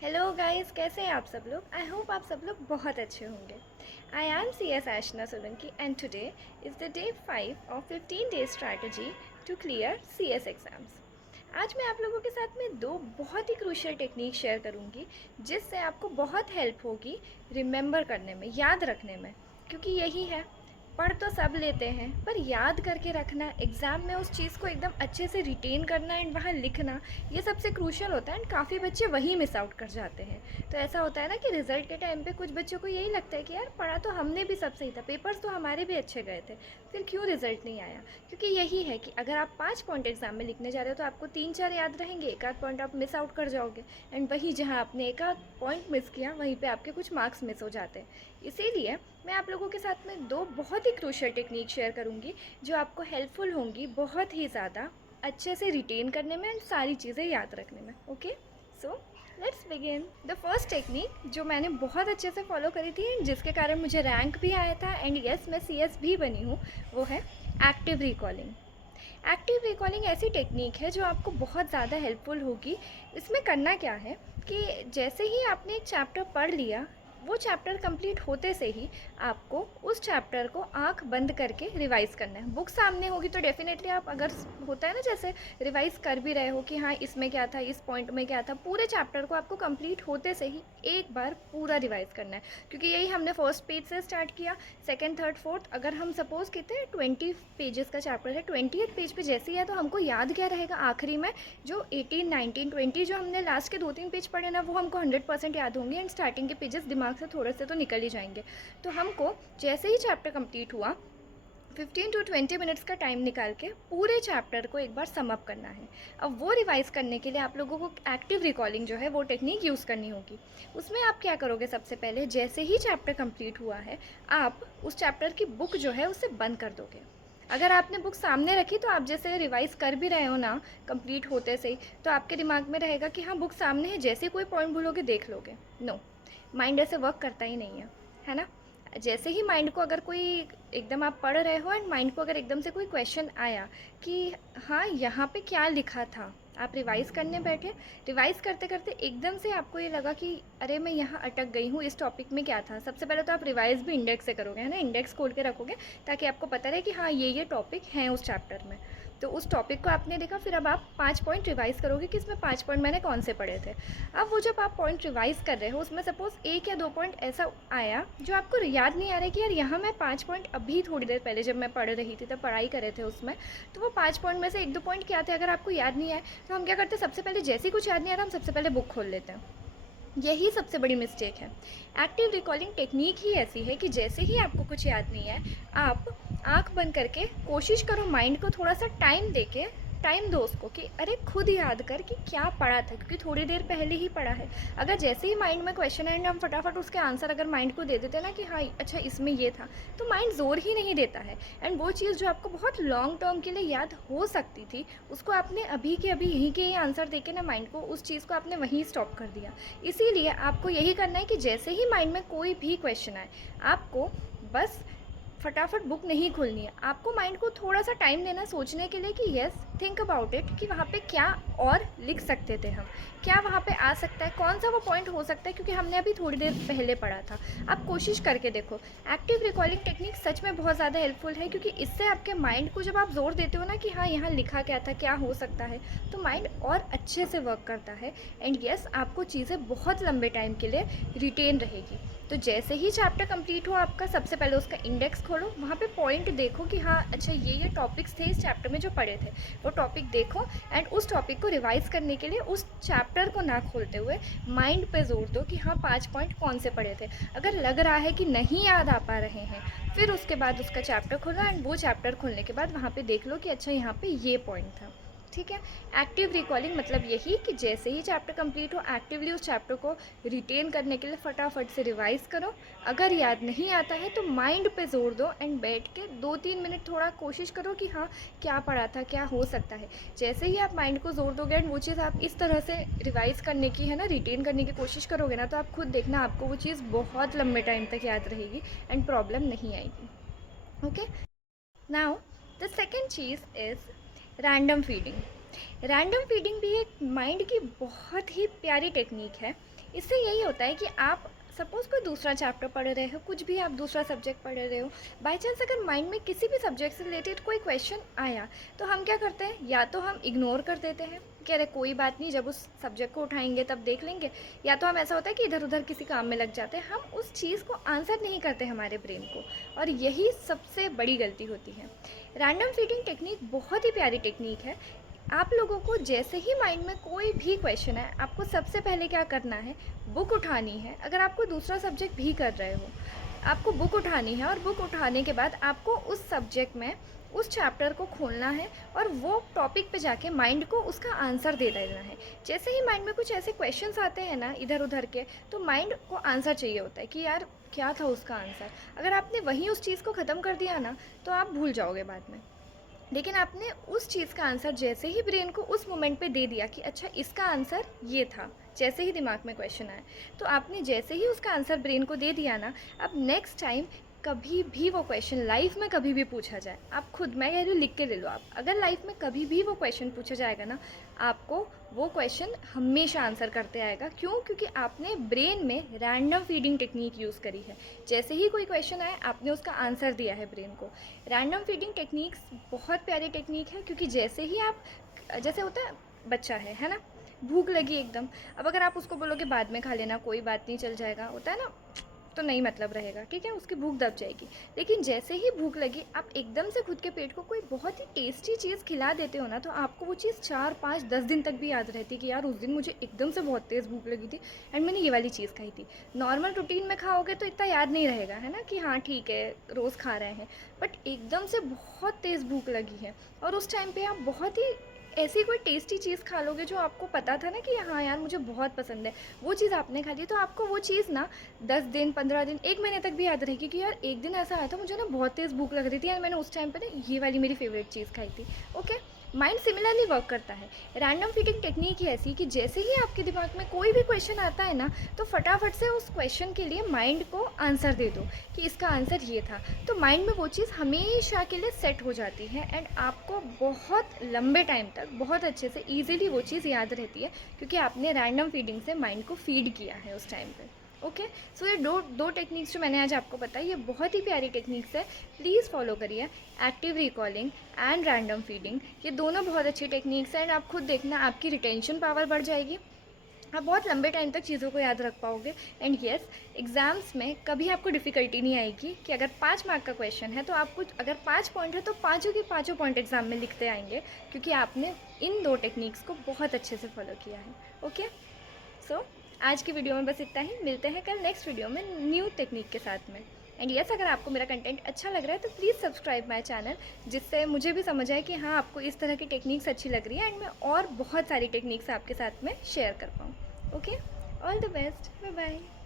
Hello guys, कैसे हैं आप सब लोग। आई होप आप सब लोग बहुत अच्छे होंगे। I am C S Aashna Solanki and today is the day 5 of 15 day strategy to clear C S exams. आज मैं आप लोगों के साथ में दो बहुत ही क्रूशियल टेक्निक शेयर करूंगी जिससे आपको बहुत हेल्प होगी रिमेंबर करने में, याद रखने में। क्योंकि यही है, पढ़ तो सब लेते हैं पर याद करके रखना, एग्ज़ाम में उस चीज़ को एकदम अच्छे से रिटेन करना एंड वहाँ लिखना, ये सबसे क्रूशियल होता है। एंड काफ़ी बच्चे वही मिस आउट कर जाते हैं। तो ऐसा होता है ना कि रिज़ल्ट के टाइम पे कुछ बच्चों को यही लगता है कि यार पढ़ा तो हमने भी, सब सही था, पेपर्स तो हमारे भी अच्छे गए थे, फिर क्यों रिज़ल्ट नहीं आया। क्योंकि यही है कि अगर आप 5 पॉइंट एग्ज़ाम में लिखने जा रहे हो तो आपको 3-4 याद रहेंगे, एक आध पॉइंट आप मिस आउट कर जाओगे। एंड वही जहाँ आपने एक आध पॉइंट मिस किया वहीं पे आपके कुछ मार्क्स मिस हो जाते हैं। इसीलिए मैं आप लोगों के साथ में दो बहुत ही क्रूशियल टेक्निक शेयर करूँगी जो आपको हेल्पफुल होंगी बहुत ही ज़्यादा अच्छे से रिटेन करने में एंड सारी चीज़ें याद रखने में। Okay, so let's begin. The first technique जो मैंने बहुत अच्छे से फॉलो करी थी जिसके कारण मुझे रैंक भी आया था एंड यस मैं CS भी बनी हूँ, वो है एक्टिव रिकॉलिंग। एक्टिव रिकॉलिंग ऐसी टेक्निक है जो आपको बहुत ज़्यादा हेल्पफुल होगी। इसमें करना क्या है कि जैसे ही आपने एक चैप्टर पढ़ लिया, वो चैप्टर कंप्लीट होते से ही आपको उस चैप्टर को आंख बंद करके रिवाइज़ करना है। बुक सामने होगी तो डेफिनेटली आप, अगर होता है ना जैसे रिवाइज़ कर भी रहे हो कि हाँ इसमें क्या था, इस पॉइंट में क्या था, पूरे चैप्टर को आपको कंप्लीट होते से ही एक बार पूरा रिवाइज़ करना है। क्योंकि यही हमने फर्स्ट पेज से स्टार्ट किया, सेकेंड थर्ड फोर्थ, अगर हम सपोज़ कहते हैं 20 पेजेस का चैप्टर है, 20th पेज पे जैसे ही है तो हमको याद क्या रहेगा आखिरी में, जो 18 19 20 जो हमने लास्ट के 2-3 पेज पढ़े ना, वो हमको 100% याद होंगे एंड स्टार्टिंग के पेजेस दिमाग से थोड़े से तो निकल ही जाएंगे। तो हमको जैसे ही चैप्टर कंप्लीट हुआ 15 to 20 मिनट्स का टाइम निकाल के पूरे चैप्टर को एक बार सम अप करना है। अब वो रिवाइज़ करने के लिए आप लोगों को एक्टिव रिकॉलिंग जो है वो टेक्निक यूज़ करनी होगी। उसमें आप क्या करोगे, सबसे पहले जैसे ही चैप्टर कंप्लीट हुआ है आप उस चैप्टर की बुक जो है उसे बंद कर दोगे। अगर आपने बुक सामने रखी तो आप जैसे रिवाइज़ कर भी रहे हो ना कंप्लीट होते से ही, तो आपके दिमाग में रहेगा कि हाँ बुक सामने है, जैसे कोई पॉइंट भूलोगे देख लोगे। नो, माइंड ऐसे वर्क करता ही नहीं है ना। जैसे ही माइंड को अगर कोई, एकदम आप पढ़ रहे हो एंड माइंड को अगर एकदम से कोई क्वेश्चन आया कि हाँ यहाँ पे क्या लिखा था, आप रिवाइज़ करने बैठे, रिवाइज़ करते करते एकदम से आपको ये लगा कि अरे मैं यहाँ अटक गई हूँ, इस टॉपिक में क्या था। सबसे पहले तो आप रिवाइज़ भी इंडेक्स से करोगे, है ना, इंडेक्स खोल के रखोगे ताकि आपको पता रहे कि हाँ ये टॉपिक हैं उस चैप्टर में। तो उस टॉपिक को आपने देखा, फिर अब आप 5 पॉइंट रिवाइज़ करोगे कि इसमें 5 पॉइंट मैंने कौन से पढ़े थे। अब वो जब आप पॉइंट रिवाइज़ कर रहे हो उसमें सपोज़ 1 या 2 पॉइंट ऐसा आया जो आपको याद नहीं आ रहा है कि यार यहाँ मैं 5 पॉइंट अभी थोड़ी देर पहले जब मैं पढ़ रही थी तब पढ़ाई कर रहे थे उसमें, तो वो 5 पॉइंट में से 1-2 पॉइंट क्या थे अगर आपको याद नहीं आए, तो हम क्या करते हैं, सबसे पहले जैसे ही कुछ याद नहीं आ रहा हम सबसे पहले बुक खोल लेते हैं। यही सबसे बड़ी मिस्टेक है। एक्टिव रिकॉलिंग टेक्निक ही ऐसी है कि जैसे ही आपको कुछ याद नहीं है, आप आँख बंद करके कोशिश करो माइंड को थोड़ा सा टाइम दे के, टाइम दो उसको कि अरे खुद याद कर कि क्या पढ़ा था, क्योंकि थोड़ी देर पहले ही पढ़ा है। अगर जैसे ही माइंड में क्वेश्चन है हम फटाफट उसके आंसर अगर माइंड को दे देते हैं ना कि हाँ अच्छा इसमें ये था, तो माइंड ज़ोर ही नहीं देता है। एंड वो चीज़ जो आपको बहुत लॉन्ग टर्म के लिए याद हो सकती थी, उसको आपने अभी के अभी यहीं के ही आंसर दे के ना माइंड को, उस चीज़ को आपने वहीं स्टॉप कर दिया। इसीलिए आपको यही करना है कि जैसे ही माइंड में कोई भी क्वेश्चन आए, आपको बस फटाफट बुक नहीं खोलनी है, आपको माइंड को थोड़ा सा टाइम देना सोचने के लिए कि यस थिंक अबाउट इट कि वहाँ पे क्या और लिख सकते थे हम, क्या वहाँ पे आ सकता है, कौन सा वो पॉइंट हो सकता है, क्योंकि हमने अभी थोड़ी देर पहले पढ़ा था। आप कोशिश करके देखो। एक्टिव रिकॉलिंग टेक्निक सच में बहुत ज़्यादा हेल्पफुल है, क्योंकि इससे आपके माइंड को जब आप जोर देते हो ना कि हाँ यहाँ लिखा क्या था, क्या हो सकता है, तो माइंड और अच्छे से वर्क करता है एंड यस आपको चीज़ें बहुत लंबे टाइम के लिए रिटेन रहेगी। तो जैसे ही चैप्टर कंप्लीट हो आपका, सबसे पहले उसका इंडेक्स खोलो, वहाँ पे पॉइंट देखो कि हाँ अच्छा ये टॉपिक्स थे इस चैप्टर में जो पढ़े थे, वो टॉपिक देखो एंड उस टॉपिक को रिवाइज करने के लिए उस चैप्टर को ना खोलते हुए माइंड पे जोर दो कि हाँ 5 पॉइंट कौन से पढ़े थे। अगर लग रहा है कि नहीं याद आ पा रहे हैं, फिर उसके बाद उसका चैप्टर खोलो एंड वो चैप्टर खोलने के बाद वहाँ पे देख लो कि अच्छा यहाँ पे ये पॉइंट था। ठीक है। एक्टिव रिकॉलिंग मतलब यही कि जैसे ही चैप्टर कंप्लीट हो एक्टिवली उस चैप्टर को रिटेन करने के लिए फटाफट से रिवाइज़ करो। अगर याद नहीं आता है तो माइंड पे जोर दो एंड बैठ के 2-3 मिनट थोड़ा कोशिश करो कि हाँ क्या पढ़ा था, क्या हो सकता है। जैसे ही आप माइंड को जोर दोगे एंड वो चीज़ आप इस तरह से रिवाइज़ करने की, है ना, रिटेन करने की कोशिश करोगे ना, तो आप खुद देखना आपको वो चीज़ बहुत लंबे टाइम तक याद रहेगी एंड प्रॉब्लम नहीं आएगी। Okay, now the second cheese is random feeding. Random feeding भी एक माइंड की बहुत ही प्यारी टेक्निक है। इससे यही होता है कि आप सपोज़ कोई दूसरा चैप्टर पढ़ रहे हो, कुछ भी आप दूसरा सब्जेक्ट पढ़ रहे हो, बाय चांस अगर माइंड में किसी भी सब्जेक्ट से रिलेटेड कोई क्वेश्चन आया, तो हम क्या करते हैं, या तो हम इग्नोर कर देते हैं कि अरे कोई बात नहीं, जब उस सब्जेक्ट को उठाएंगे तब देख लेंगे, या तो हम ऐसा होता है कि इधर उधर किसी काम में लग जाते हैं, हम उस चीज़ को आंसर नहीं करते हमारे ब्रेन को, और यही सबसे बड़ी गलती होती है। रैंडम फीडिंग टेक्निक बहुत ही प्यारी टेक्निक है। आप लोगों को जैसे ही माइंड में कोई भी क्वेश्चन है, आपको सबसे पहले क्या करना है, बुक उठानी है। अगर आपको दूसरा सब्जेक्ट भी कर रहे हो, आपको बुक उठानी है, और बुक उठाने के बाद आपको उस सब्जेक्ट में उस चैप्टर को खोलना है और वो टॉपिक पे जाके माइंड को उसका आंसर दे देना है। जैसे ही माइंड में कुछ ऐसे क्वेश्चंस आते हैं ना इधर उधर के, तो माइंड को आंसर चाहिए होता है कि यार क्या था उसका आंसर। अगर आपने वहीं उस चीज़ को ख़त्म कर दिया ना, तो आप भूल जाओगे बाद में। लेकिन आपने उस चीज़ का आंसर जैसे ही ब्रेन को उस मोमेंट पे दे दिया कि अच्छा इसका आंसर ये था, जैसे ही दिमाग में क्वेश्चन आया, तो आपने जैसे ही उसका आंसर ब्रेन को दे दिया ना, अब नेक्स्ट टाइम कभी भी वो क्वेश्चन लाइफ में कभी भी पूछा जाए, आप खुद, मैं कह रही हूँ लिख के ले लो आप, अगर लाइफ में कभी भी वो क्वेश्चन पूछा जाएगा ना, आपको वो क्वेश्चन हमेशा आंसर करते आएगा। क्यों? क्योंकि आपने ब्रेन में रैंडम फीडिंग टेक्निक यूज़ करी है। जैसे ही कोई क्वेश्चन आए, आपने उसका आंसर दिया है ब्रेन को। रैंडम फीडिंग टेक्निक्स बहुत प्यारी टेक्निक है, क्योंकि जैसे ही आप, जैसे होता है बच्चा है ना, भूख लगी एकदम, अब अगर आप उसको बोलोगे बाद में खा लेना, कोई बात नहीं चल जाएगा, होता है ना, तो नहीं मतलब रहेगा, ठीक है, उसकी भूख दब जाएगी। लेकिन जैसे ही भूख लगी, आप एकदम से खुद के पेट को कोई बहुत ही टेस्टी चीज़ खिला देते हो ना, तो आपको वो चीज़ 4, 5, 10 दिन तक भी याद रहती है कि यार उस दिन मुझे एकदम से बहुत तेज़ भूख लगी थी एंड मैंने ये वाली चीज़ खाई थी। नॉर्मल रूटीन में खाओगे तो इतना याद नहीं रहेगा, है ना, कि हाँ ठीक है रोज़ खा रहे हैं, बट एकदम से बहुत तेज़ भूख लगी है और उस टाइम पर आप बहुत ही ऐसी कोई टेस्टी चीज़ खा लोगे जो आपको पता था ना कि हाँ यार मुझे बहुत पसंद है, वो चीज़ आपने खा ली, तो आपको वो चीज़ ना 10 दिन, 15 दिन, 1 महीने तक भी याद रहेगी कि यार एक दिन ऐसा आया था, मुझे ना बहुत तेज़ भूख लग रही थी यार, मैंने उस टाइम पे ना ये वाली मेरी फेवरेट चीज़ खाई थी। ओके, माइंड सिमिलरली वर्क करता है। रैंडम फीडिंग टेक्निक ही ऐसी कि जैसे ही आपके दिमाग में कोई भी क्वेश्चन आता है ना, तो फटाफट से उस क्वेश्चन के लिए माइंड को आंसर दे दो कि इसका आंसर ये था, तो माइंड में वो चीज़ हमेशा के लिए सेट हो जाती है एंड आपको बहुत लंबे टाइम तक बहुत अच्छे से ईजिली वो चीज़ याद रहती है, क्योंकि आपने रैंडम फीडिंग से माइंड को फीड किया है उस टाइम पर। ओके, सो ये दो टेक्निक्स जो मैंने आज आपको बताई, ये बहुत ही प्यारी टेक्निक्स है, प्लीज़ फॉलो करिए। Active recalling and random feeding, ये दोनों बहुत अच्छी टेक्निक्स हैं एंड आप खुद देखना आपकी रिटेंशन पावर बढ़ जाएगी, आप बहुत लंबे टाइम तक चीज़ों को याद रख पाओगे। एंड येस, एग्ज़ाम्स में कभी आपको डिफ़िकल्टी नहीं आएगी कि अगर 5 मार्क का क्वेश्चन है तो आपको, अगर 5 पॉइंट है तो पाँचों के पाँचों पॉइंट एग्ज़ाम में लिखते आएंगे, क्योंकि आपने इन 2 टेक्निक्स को बहुत अच्छे से फॉलो किया है। ओके, सो आज की वीडियो में बस इतना ही, मिलते हैं कल नेक्स्ट वीडियो में न्यू टेक्निक के साथ में। एंड यस, अगर आपको मेरा कंटेंट अच्छा लग रहा है तो प्लीज़ सब्सक्राइब माय चैनल, जिससे मुझे भी समझ आए कि हाँ आपको इस तरह की टेक्निक्स अच्छी लग रही है एंड मैं और बहुत सारी टेक्निक्स आपके साथ में शेयर कर पाऊँ। Okay, all the best, bye bye.